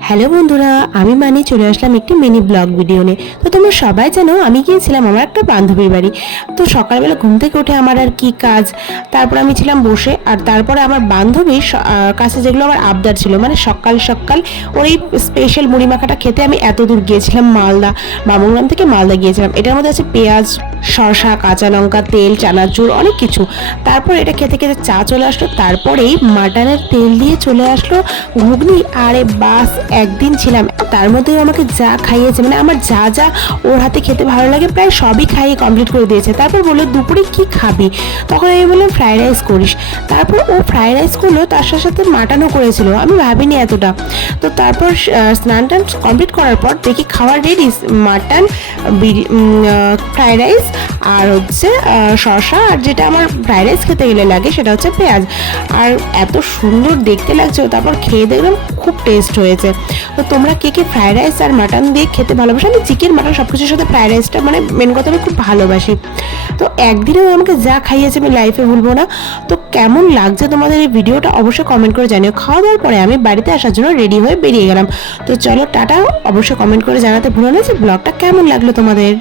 Hello বন্ধুরা, আমি মানি চলে আসলাম একটি মিনি ব্লগ ভিডিও নিয়ে। তো তোমরা সবাই জানো আমি গিয়েছিলাম আমার একটা বান্ধবীর বাড়ি। তো সকালবেলা ঘুম থেকে উঠে আমার আর কি কাজ, তারপর আমি ছিলাম বসে, আর তারপরে আমার বান্ধবীর কাছে যেগুলো আমার আবদার ছিল, মানে সকাল সকাল ওর এই স্পেশাল মুড়ি মাখাটা খেতে আমি এত দূর গিয়েছিলাম, মালদা, বামুনগ্রাম থেকে মালদা গিয়েছিলাম। এটার মধ্যে আছে পেঁয়াজ, শসা, কাঁচা লঙ্কা, তেল, চানাচুর, অনেক কিছু। তারপর এটা খেতে খেতে চা চলে আসলো, তারপরেই মাটনের তেল দিয়ে চলে আসলো ঘুগনি। আরে বাস, একদিন ছিলাম, তার মধ্যে আমাকে যা খাইয়েছে, মানে আমার যা যা ওর হাতে খেতে ভালো লাগে প্রায় সবই খাইয়ে কমপ্লিট করে দিয়েছে। তারপর বললো দুপুরে কি খাবি, তখন আমি বললাম ফ্রাইড রাইস করিস। তারপর ও ফ্রাইড রাইস করলো, তার সাথে সাথে মাটনও করেছিল, আমি ভাবিনি এতটা। তো তারপর স্নান টান কমপ্লিট করার পর দেখি খাওয়ার রেডি, মাটন, ফ্রাইড রাইস, আর হচ্ছে শসা, আর যেটা আমার ফ্রাইড রাইস খেতে গেলে লাগে সেটা হচ্ছে পেঁয়াজ। আর এত সুন্দর দেখতে লাগছে, তারপর খেয়ে দেখলাম খুব টেস্ট হয়েছে। তো তোমরা কে কে ফ্রাইড রাইস আর মাটন দিয়ে খেতে ভালোবাসো? আমি চিকেন, মাটন সব কিছুর সাথে ফ্রাইড রাইসটা, মানে মেন কথা আমি খুব ভালোবাসি। তো একদিনেও আমাকে যা খাইয়েছে আমি লাইফে ভুলবো না। তো কেমন লাগছে তোমাদের এই ভিডিওটা অবশ্যই কমেন্ট করে জানিও। খাওয়া দাওয়ার পরে আমি বাড়িতে আসার জন্য রেডি হয়ে বেরিয়ে গেলাম। তো চলো টাটা, অবশ্যই কমেন্ট করে জানাতে ভুলো না যে ব্লগটা কেমন লাগলো তোমাদের।